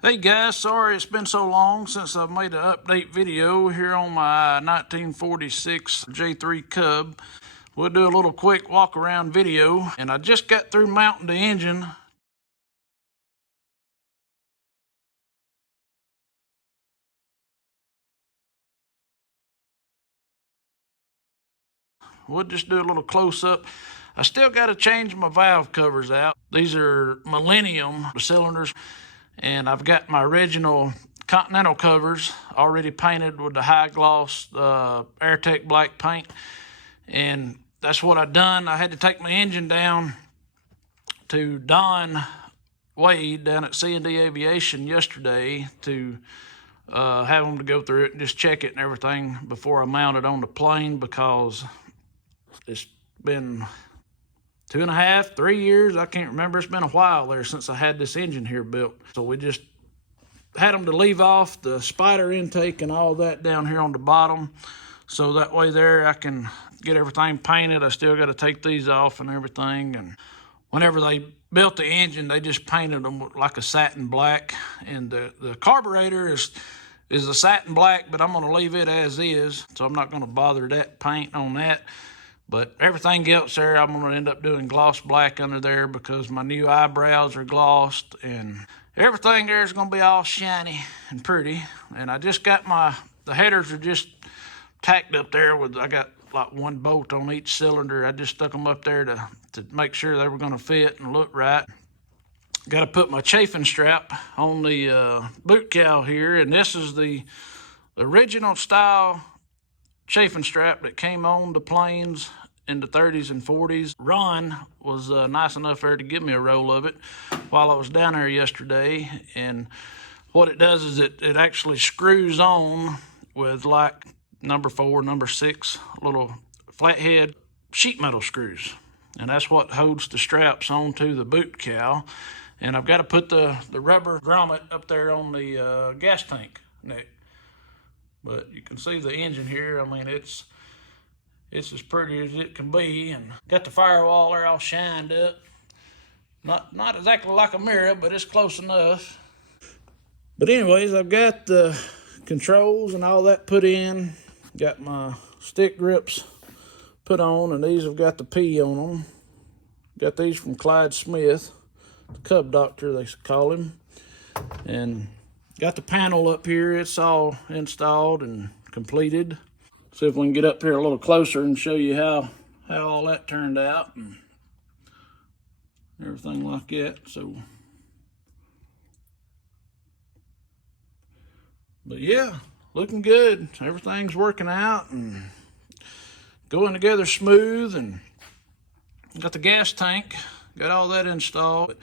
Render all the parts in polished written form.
Hey guys, sorry it's been so long since I've made an update video here on my 1946 J-3 Cub. We'll do a little quick walk around video, and I just got through mounting the engine. We'll just do a little close up. I still got to change my valve covers out. These are Millennium cylinders, and I've got my original Continental covers already painted with the high gloss Airtech black paint, and that's what I done. I had to take my engine down to Don Wade down at C&D Aviation yesterday to have them to go through it and just check it and everything before I mount it on the plane, because it's been 2.5, 3 years. I can't remember. It's been a while there since I had this engine here built. So we just had them to leave off the spider intake and all that down here on the bottom. So that way there I can get everything painted. I still got to take these off and everything. And whenever they built the engine, they just painted them like a satin black. And the carburetor is a satin black, but I'm going to leave it as is. So I'm not going to bother that paint on that. But everything else there, I'm going to end up doing gloss black under there because my new eyebrows are glossed, and everything there is going to be all shiny and pretty. And I just got the headers are just tacked up there I got like one bolt on each cylinder. I just stuck them up there to make sure they were going to fit and look right. Got to put my chafing strap on the boot cowl here, and this is the original style chafing strap that came on the planes in the 30s and 40s. Ron was nice enough there to give me a roll of it while I was down there yesterday. And what it does is it actually screws on with like number 4, number 6 little flathead sheet metal screws. And that's what holds the straps onto the boot cowl. And I've got to put the rubber grommet up there on the gas tank neck. But you can see the engine here. I mean, it's as pretty as it can be, and got the firewall there all shined up. Not exactly like a mirror, but it's close enough. But anyways, I've got the controls and all that put in. Got my stick grips put on, and these have got the P on them. Got these from Clyde Smith, the Cub Doctor they call him. And got the panel up here. It's all installed and completed. See if we can get up here a little closer and show you how all that turned out and everything like that. So, but yeah, looking good. Everything's working out and going together smooth. And got the gas tank, got all that installed.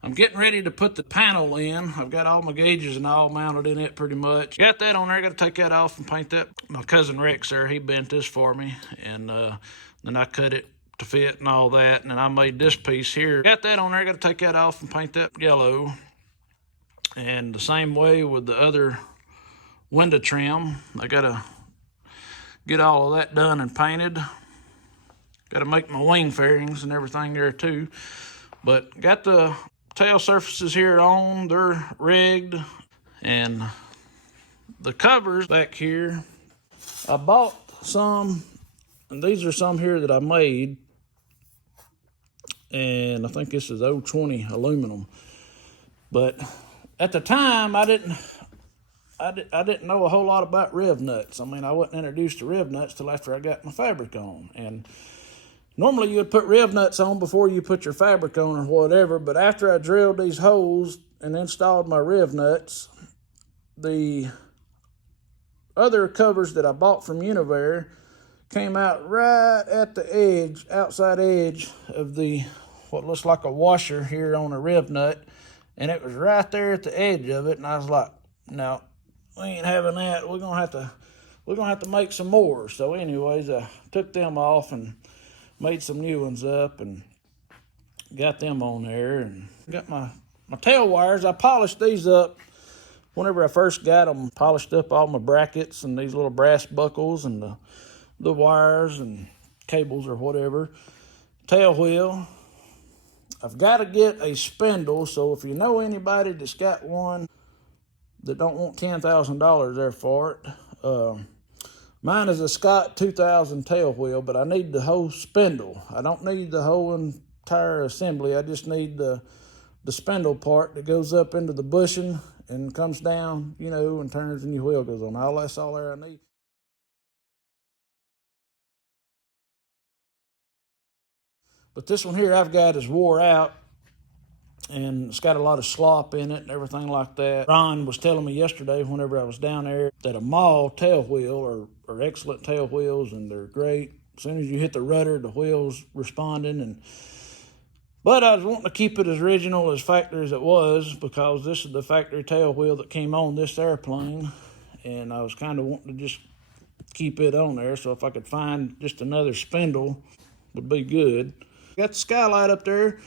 I'm getting ready to put the panel in. I've got all my gauges and all mounted in it pretty much. Got that on there. Got to take that off and paint that. My cousin Rex there, he bent this for me. And then I cut it to fit and all that. And then I made this piece here. Got that on there. Got to take that off and paint that yellow. And the same way with the other window trim. I got to get all of that done and painted. Got to make my wing fairings and everything there too. But got the tail surfaces here on, they're rigged, and the covers back here, I bought some, and these are some here that I made, and I think this is 020 aluminum. But at the time, I didn't know a whole lot about rev nuts. I mean, I wasn't introduced to rev nuts till after I got my fabric on. And normally you would put rev nuts on before you put your fabric on or whatever, but after I drilled these holes and installed my rev nuts, the other covers that I bought from Univar came out right at the edge, outside edge of the, what looks like a washer here on a rev nut, and it was right there at the edge of it, and I was like, no, we ain't having that. We're gonna have to make some more. So anyways, I took them off and made some new ones up and got them on there, and got my tail wires. I polished these up whenever I first got them. Polished up all my brackets and these little brass buckles and the wires and cables or whatever. Tail wheel. I've got to get a spindle, so if you know anybody that's got one, that don't want $10,000 there for it. Mine is a Scott 2000 tail wheel, but I need the whole spindle. I don't need the whole entire assembly. I just need the spindle part that goes up into the bushing and comes down, you know, and turns and your wheel goes on. That's all there I need. But this one here I've got is wore out, and it's got a lot of slop in it and everything like that. Ron was telling me yesterday whenever I was down there that a mall tail wheel are excellent tail wheels, and they're great. As soon as you hit the rudder, the wheel's responding. But I was wanting to keep it as original as factory as it was, because this is the factory tail wheel that came on this airplane, and I was kind of wanting to just keep it on there. So if I could find just another spindle, would be good. Got the skylight up there,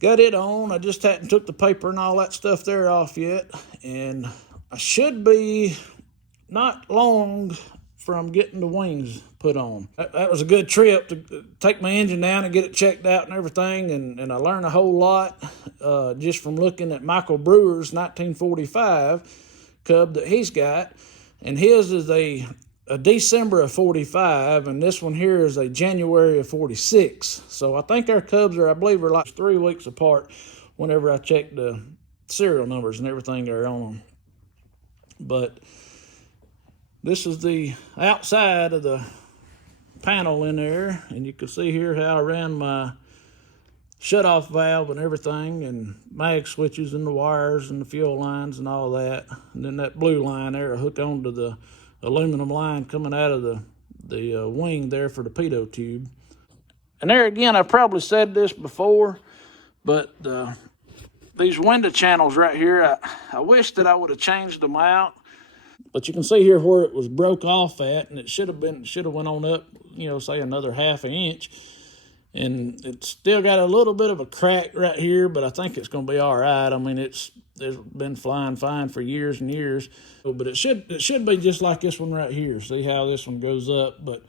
got it on. I just hadn't took the paper and all that stuff there off yet, and I should be not long from getting the wings put on. That was a good trip to take my engine down and get it checked out and everything, and I learned a whole lot just from looking at Michael Brewer's 1945 Cub that he's got, and his is a December of 45, and this one here is a January of 46. So I think our Cubs I believe, are like 3 weeks apart whenever I check the serial numbers and everything that are on them. But this is the outside of the panel in there, and you can see here how I ran my shut-off valve and everything, and mag switches and the wires and the fuel lines and all that. And then that blue line there, I hook onto the aluminum line coming out of the wing there for the pitot tube. And there again, I've probably said this before, but these window channels right here, I wish that I would have changed them out. But you can see here where it was broke off at, and it should have went on up, you know, say another half an inch. And it's still got a little bit of a crack right here, but I think it's going to be all right. I mean, it's been flying fine for years and years. But it should be just like this one right here. See how this one goes up, but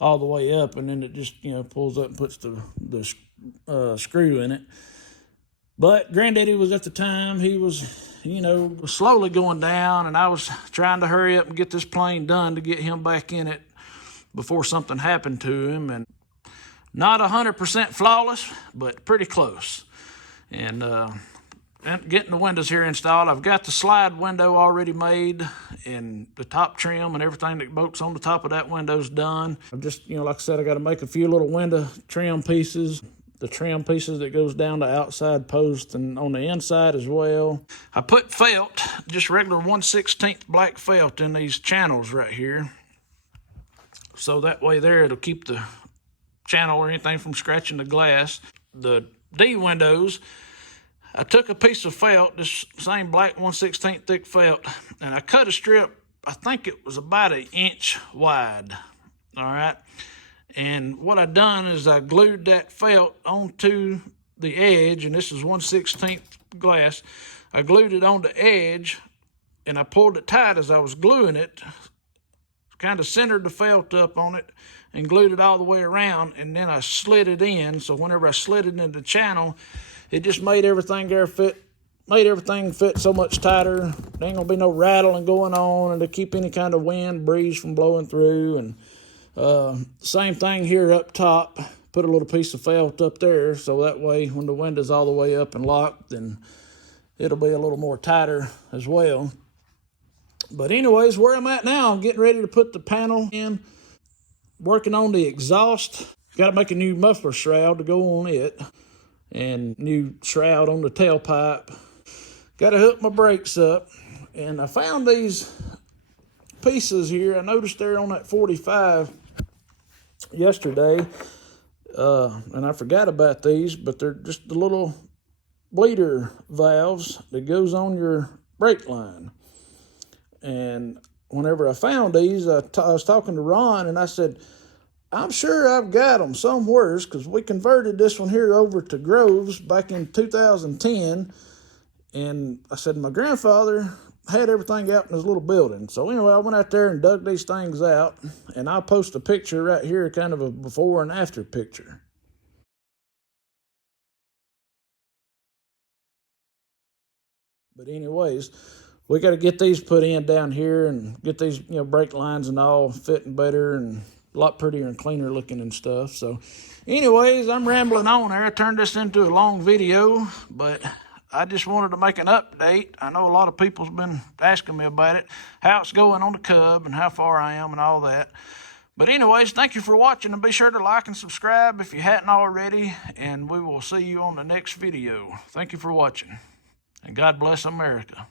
all the way up, and then it just, you know, pulls up and puts the screw in it. But Granddaddy was at the time, he was, you know, slowly going down, and I was trying to hurry up and get this plane done to get him back in it before something happened to him. And not 100% flawless, but pretty close. And getting the windows here installed, I've got the slide window already made, and the top trim and everything that bolts on the top of that window's done. I've just, you know, like I said, I got to make a few little window trim pieces. The trim pieces that goes down the outside post and on the inside as well. I put felt, just regular 1/16 black felt in these channels right here. So that way there, it'll keep the channel or anything from scratching the glass. The D windows, I took a piece of felt, this same black 1/16 thick felt, and I cut a strip, I think it was about 1 inch wide, all right? And what I done is I glued that felt onto the edge, and this is 1/16 glass. I glued it on the edge, and I pulled it tight as I was gluing it, kind of centered the felt up on it, and glued it all the way around, and then I slid it in. So whenever I slid it into the channel, it just made everything there fit, so much tighter. There ain't gonna be no rattling going on, and to keep any kind of wind, breeze from blowing through. And same thing here up top, put a little piece of felt up there, so that way when the window's all the way up and locked, then it'll be a little more tighter as well. But anyways, where I'm at now, I'm getting ready to put the panel in, working on the exhaust. Got to make a new muffler shroud to go on it, and new shroud on the tailpipe. Got to hook my brakes up, and I found these pieces here. I noticed they're on that 45 yesterday, and I forgot about these, but they're just the little bleeder valves that goes on your brake line. And whenever I found these, I was talking to Ron, and I said, I'm sure I've got them somewhere, because we converted this one here over to Groves back in 2010. And I said, my grandfather had everything out in his little building. So anyway, I went out there and dug these things out, and I'll post a picture right here, kind of a before and after picture. But anyways, we got to get these put in down here and get these, brake lines and all fitting better and a lot prettier and cleaner looking and stuff. So anyways, I'm rambling on there. I turned this into a long video, but I just wanted to make an update. I know a lot of people's been asking me about it, how it's going on the Cub and how far I am and all that. But anyways, thank you for watching, and be sure to like and subscribe if you hadn't already, and we will see you on the next video. Thank you for watching, and God bless America.